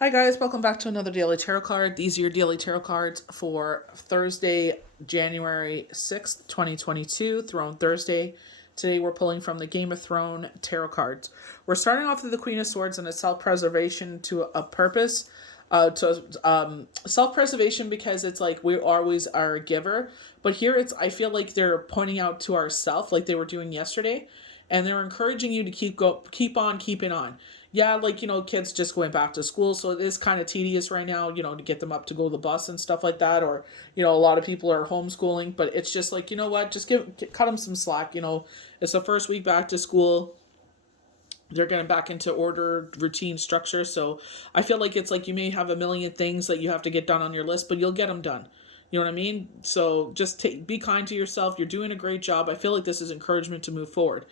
Hi guys, welcome back to another daily tarot card. These are your daily tarot cards for Thursday, January 6th, 2022, Throne Thursday. Today we're pulling from the Game of Thrones tarot cards. We're starting off with the Queen of Swords and it's self-preservation to a purpose. Self-preservation because it's like we always are a giver, but here it's I feel like they're pointing out to ourselves like they were doing yesterday, and they're encouraging you to keep on keeping on. Yeah, like kids just going back to school, so it is kind of tedious right now, to get them up to go to the bus and stuff like that, or a lot of people are homeschooling, but it's just like, what, just cut them some slack. It's the first week back to school. They're getting back into order, routine, structure. So I feel like it's like you may have a million things that you have to get done on your list, but you'll get them done. You know what I mean? So just be kind to yourself. You're doing a great job. I feel like this is encouragement to move forward.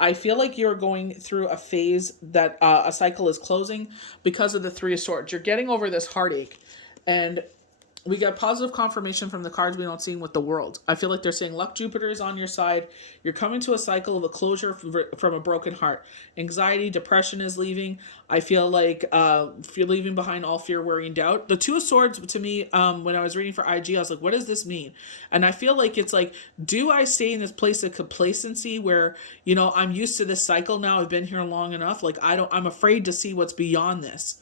I feel like you're going through a phase that a cycle is closing because of the Three of Swords. You're getting over this heartache, and we get positive confirmation from the cards we don't see with the world. I feel like they're saying luck Jupiter is on your side. You're coming to a cycle of a closure from a broken heart. Anxiety, depression is leaving. I feel like you're leaving behind all fear, worry, and doubt. The Two of Swords to me, when I was reading for IG, I was like, what does this mean? And I feel like it's like, do I stay in this place of complacency where, I'm used to this cycle now. I've been here long enough. Like I'm afraid to see what's beyond this.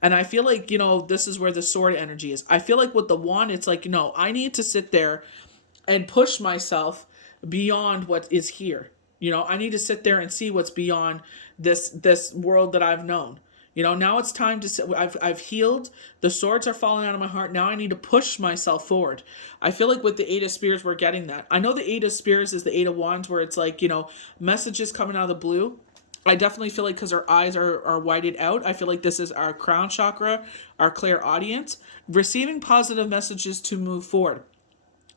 And I feel like, this is where the sword energy is. I feel like with the wand, it's like, no, I need to sit there and push myself beyond what is here. I need to sit there and see what's beyond this world that I've known. Now it's time to sit. I've healed. The swords are falling out of my heart. Now I need to push myself forward. I feel like with the Eight of Spears, we're getting that. I know the Eight of Spears is the Eight of Wands, where it's like, messages coming out of the blue. I definitely feel like because our eyes are whited out, I feel like this is our crown chakra, our clear audience, receiving positive messages to move forward.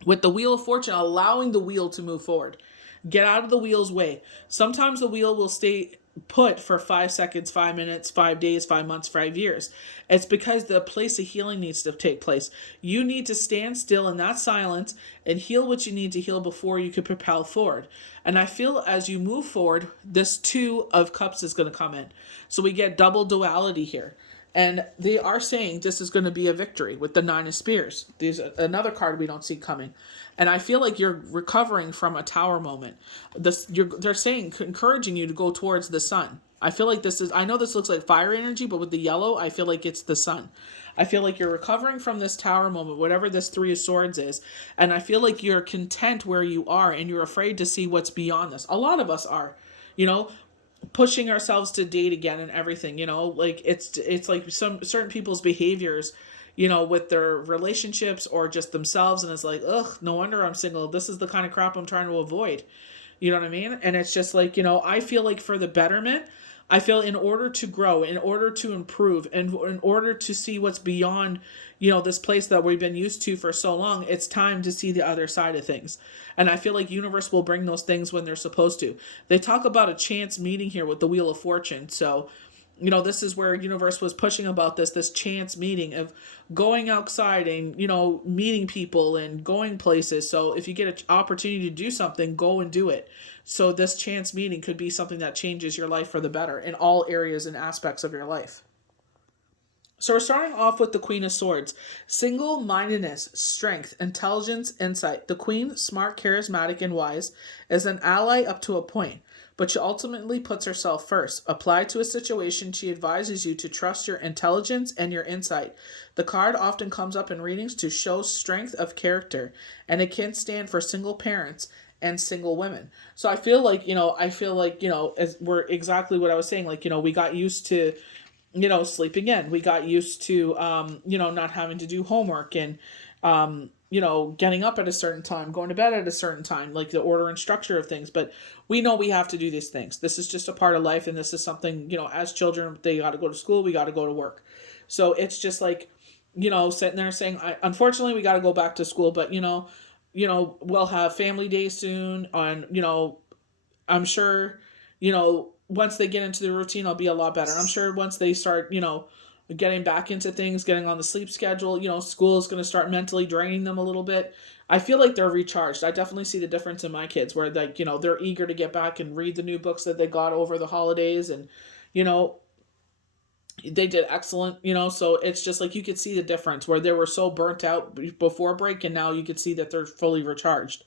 With the Wheel of Fortune, allowing the wheel to move forward. Get out of the wheel's way. Sometimes the wheel will stay put for 5 seconds, 5 minutes, 5 days, 5 months, 5 years. It's because the place of healing needs to take place. You need to stand still in that silence and heal what you need to heal before you can propel forward. And I feel as you move forward, this Two of Cups is going to come in. So we get double duality here. And they are saying this is going to be a victory with the Nine of Spears. There's another card we don't see coming. And I feel like you're recovering from a tower moment. They're saying, encouraging you to go towards the sun. I feel like this is, I know this looks like fire energy, but with the yellow, I feel like it's the sun. I feel like you're recovering from this tower moment, whatever this Three of Swords is. And I feel like you're content where you are and you're afraid to see what's beyond this. A lot of us are. You know, pushing ourselves to date again and everything, like it's like some certain people's behaviors, with their relationships or just themselves, and it's like, ugh, no wonder I'm single. This is the kind of crap I'm trying to avoid. You know what I mean? And it's just like, I feel like for the betterment, I feel in order to grow, in order to improve, and in order to see what's beyond, this place that we've been used to for so long, it's time to see the other side of things. And I feel like universe will bring those things when they're supposed to. They talk about a chance meeting here with the Wheel of Fortune. So, this is where universe was pushing about this chance meeting of going outside and, meeting people and going places. So if you get an opportunity to do something, go and do it. So this chance meeting could be something that changes your life for the better in all areas and aspects of your life. So we're starting off with the Queen of Swords. Single-mindedness, strength, intelligence, insight. The Queen, smart, charismatic, and wise, is an ally up to a point, but she ultimately puts herself first. Applied to a situation, she advises you to trust your intelligence and your insight. The card often comes up in readings to show strength of character, and it can stand for single parents and single women. So I feel like, as we're exactly what I was saying, like, we got used to, sleeping in. We got used to, not having to do homework and, getting up at a certain time, going to bed at a certain time, like the order and structure of things. But we know we have to do these things. This is just a part of life. And this is something, as children, they got to go to school, we got to go to work. So it's just like, sitting there saying, unfortunately, we got to go back to school, but, we'll have family day soon. On, I'm sure, once they get into the routine, I'll be a lot better. I'm sure once they start, getting back into things, getting on the sleep schedule, school is going to start mentally draining them a little bit. I feel like they're recharged. I definitely see the difference in my kids where, like, they're eager to get back and read the new books that they got over the holidays. And, you know, They did excellent, so it's just like you could see the difference where they were so burnt out before break, and now you could see that they're fully recharged.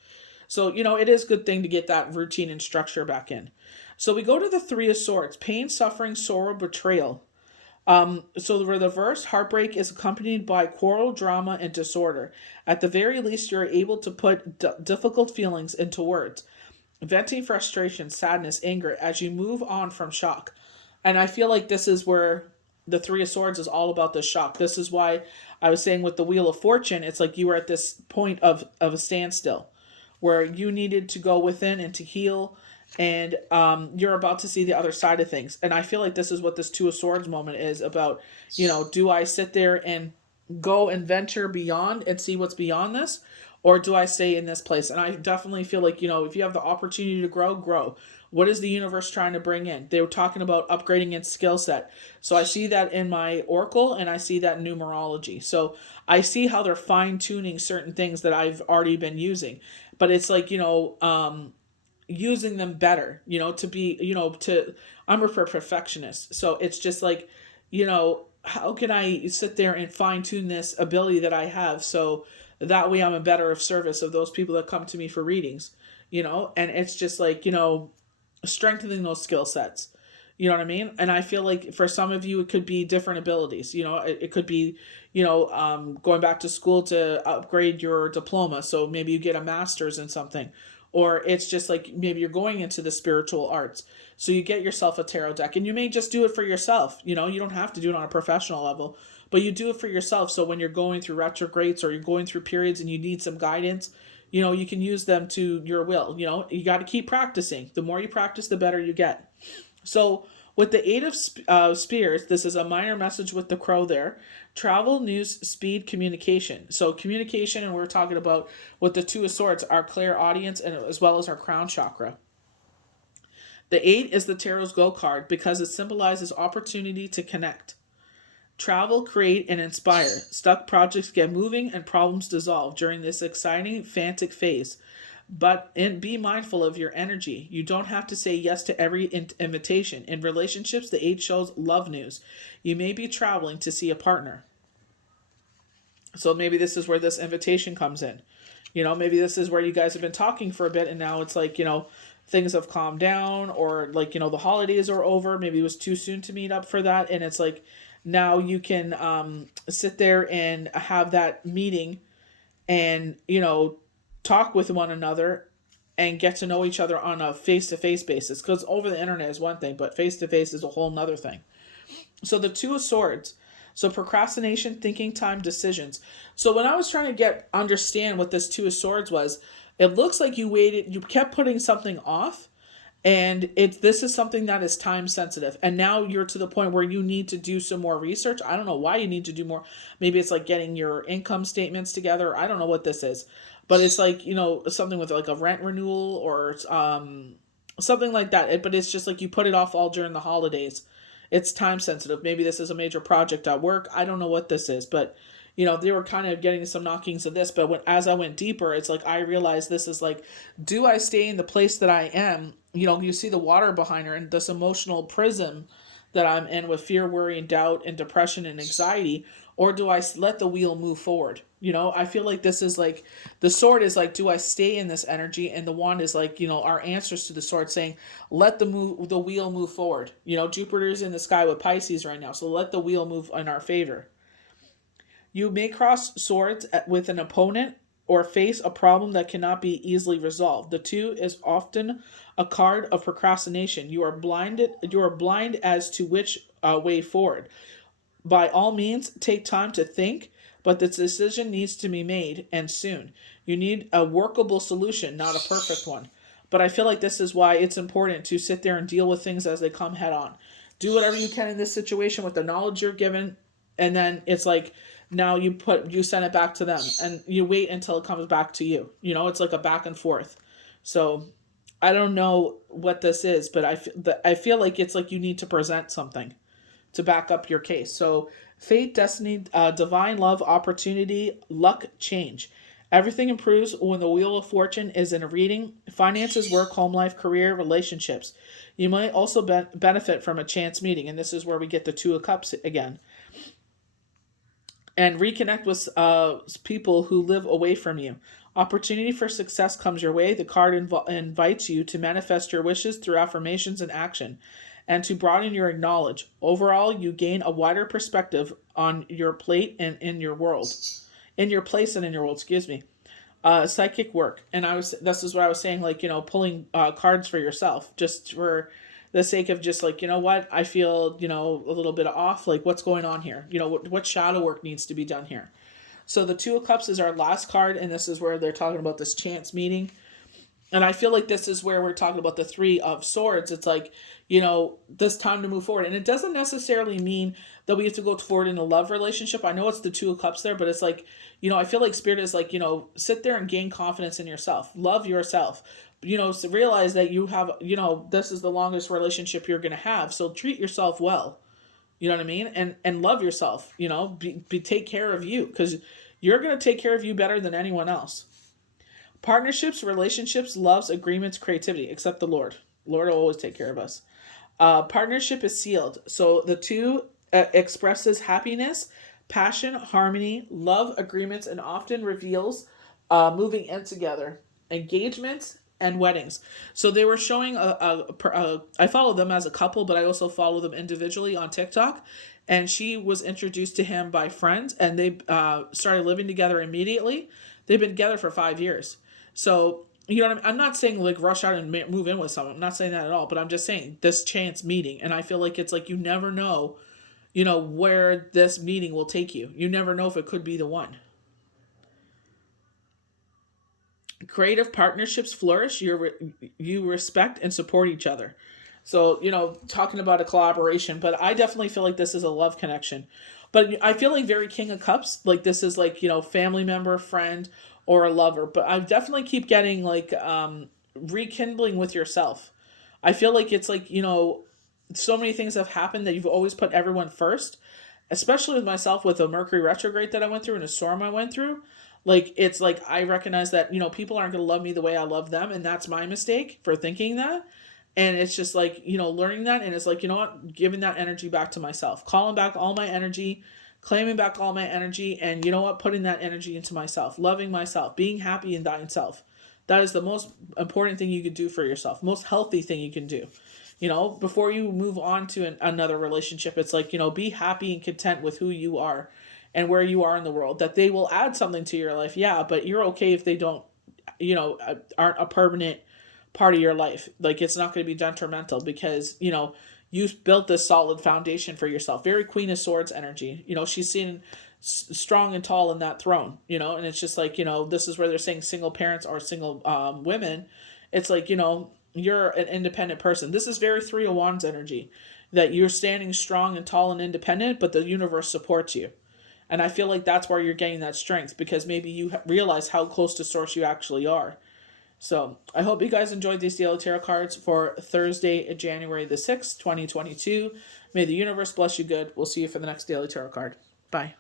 So, it is a good thing to get that routine and structure back in. So we go to the Three of Swords: pain, suffering, sorrow, betrayal. So the reverse, heartbreak, is accompanied by quarrel, drama, and disorder. At the very least, you're able to put difficult feelings into words, venting frustration, sadness, anger as you move on from shock. And I feel like this is where the Three of Swords is all about the shock. This is why I was saying with the Wheel of Fortune, it's like you were at this point of a standstill where you needed to go within and to heal, and you're about to see the other side of things. And I feel like this is what this Two of Swords moment is about. Do I sit there and go and venture beyond and see what's beyond this, or do I stay in this place? And I definitely feel like, if you have the opportunity to grow. What is the universe trying to bring in? They were talking about upgrading its skill set. So I see that in my oracle, and I see that in numerology. So I see how they're fine tuning certain things that I've already been using. But it's like, using them better, to be, I'm a perfectionist. So it's just like, how can I sit there and fine tune this ability that I have, so that way I'm a better of service of those people that come to me for readings, and it's just like, strengthening those skill sets. You know what I mean? And I feel like for some of you, it could be different abilities. It could be, going back to school to upgrade your diploma. So maybe you get a master's in something. Or it's just like maybe you're going into the spiritual arts. So you get yourself a tarot deck, and you may just do it for yourself. You don't have to do it on a professional level, but you do it for yourself. So when you're going through retrogrades or you're going through periods and you need some guidance, you can use them to your will. You got to keep practicing. The more you practice, the better you get. So with the Eight of Spears, this is a minor message with the crow there. Travel, news, speed, communication. So communication, and we're talking about with the Two of Swords, our clairaudience, and as well as our crown chakra. The Eight is the Tarot's Go card because it symbolizes opportunity to connect. Travel, create, and inspire. Stuck projects get moving and problems dissolve during this exciting, frantic phase. But be mindful of your energy. You don't have to say yes to every invitation. In relationships, the Eight shows love news. You may be traveling to see a partner. So maybe this is where this invitation comes in. Maybe this is where you guys have been talking for a bit, and now it's like, things have calmed down, or like, the holidays are over. Maybe it was too soon to meet up for that. And it's like, now you can sit there and have that meeting and, talk with one another and get to know each other on a face-to-face basis, because over the internet is one thing, but face-to-face is a whole nother thing. So the Two of Swords, so procrastination, thinking time, decisions. So when I was trying to understand what this Two of Swords was, it looks like you kept putting something off, and this is something that is time sensitive, and now you're to the point where you need to do some more research. I don't know why you need to do more. Maybe it's like getting your income statements together. I don't know what this is, but it's like, something with like a rent renewal or something like that. But it's just like you put it off all during the holidays. It's time sensitive. Maybe this is a major project at work. I don't know what this is, but they were kind of getting some knockings of this. But as I went deeper, it's like I realized this is like, do I stay in the place that I am? You see the water behind her and this emotional prism that I'm in with fear, worry, and doubt, and depression and anxiety, or do I let the wheel move forward? I feel like this is like, the sword is like, do I stay in this energy? And the wand is like, our answers to the sword, saying, let the wheel move forward. Jupiter's in the sky with Pisces right now, so let the wheel move in our favor. You may cross swords with an opponent or face a problem that cannot be easily resolved. The Two is often a card of procrastination. You are blind as to which way forward. By all means, take time to think, but the decision needs to be made, and soon. You need a workable solution, not a perfect one. But I feel like this is why it's important to sit there and deal with things as they come head on. Do whatever you can in this situation with the knowledge you're given, and then it's like, now you send it back to them, and you wait until it comes back to you. It's like a back and forth. So I don't know what this is, but I feel like it's like you need to present something to back up your case. So fate, destiny, divine love, opportunity, luck, change. Everything improves when the wheel of fortune is in a reading. Finances, work, home life, career, relationships. You might also benefit from a chance meeting, and this is where we get the Two of Cups again. And reconnect with people who live away from you. Opportunity for success comes your way. The card invites you to manifest your wishes through affirmations and action, and to broaden your knowledge. Overall, you gain a wider perspective on your plate and in your world, in your place and in your world. Excuse me. Psychic work, and this is what I was saying, like, pulling cards for yourself, just for the sake of just like, what, I feel, a little bit off, like what's going on here, what shadow work needs to be done here. So the Two of Cups is our last card, and this is where they're talking about this chance meeting. And I feel like this is where we're talking about the Three of Swords. It's like, this time to move forward. And it doesn't necessarily mean that we have to go forward in a love relationship. I know it's the Two of Cups there, but it's like, I feel like Spirit is like, sit there and gain confidence in yourself. Love yourself. So realize that you have, this is the longest relationship you're going to have. So treat yourself well. You know what I mean? And love yourself, take care of you, because you're going to take care of you better than anyone else. Partnerships, relationships, loves, agreements, creativity, except the Lord. Lord will always take care of us. Partnership is sealed. So the two expresses happiness, passion, harmony, love, agreements, and often reveals moving in together. Engagements and weddings. So they were showing I follow them as a couple, but I also follow them individually on TikTok. And she was introduced to him by friends, and they started living together immediately. They've been together for 5 years. So, you know what I mean? I'm not saying like rush out and move in with someone. I'm not saying that at all. But I'm just saying this chance meeting. And I feel like it's like you never know, where this meeting will take you. You never know if it could be the one. Creative partnerships flourish. You respect and support each other. So, talking about a collaboration. But I definitely feel like this is a love connection. But I feel like very King of Cups. Like this is like, family member, friend, or a lover. But I definitely keep getting like rekindling with yourself. I feel like it's like, so many things have happened that you've always put everyone first, especially with myself with a Mercury retrograde that I went through and a storm I went through. Like, it's like I recognize that, people aren't going to love me the way I love them. And that's my mistake for thinking that. And it's just like, learning that. And it's like, giving that energy back to myself, calling back all my energy, claiming back all my energy, and putting that energy into myself, loving myself, being happy in thine self. That is the most important thing you could do for yourself, most healthy thing you can do. Before you move on to another relationship, it's like, be happy and content with who you are and where you are in the world. That they will add something to your life, yeah, but you're okay if they don't, aren't a permanent part of your life. Like, it's not going to be detrimental because, you've built this solid foundation for yourself. Very Queen of Swords energy. She's seen strong and tall in that throne, and it's just like, this is where they're saying single parents or single women. It's like, you're an independent person. This is very Three of Wands energy, that you're standing strong and tall and independent, but the universe supports you. And I feel like that's where you're getting that strength, because maybe you realize how close to source you actually are. So I hope you guys enjoyed these daily tarot cards for Thursday, January the 6th, 2022. May the universe bless you good. We'll see you for the next daily tarot card. Bye.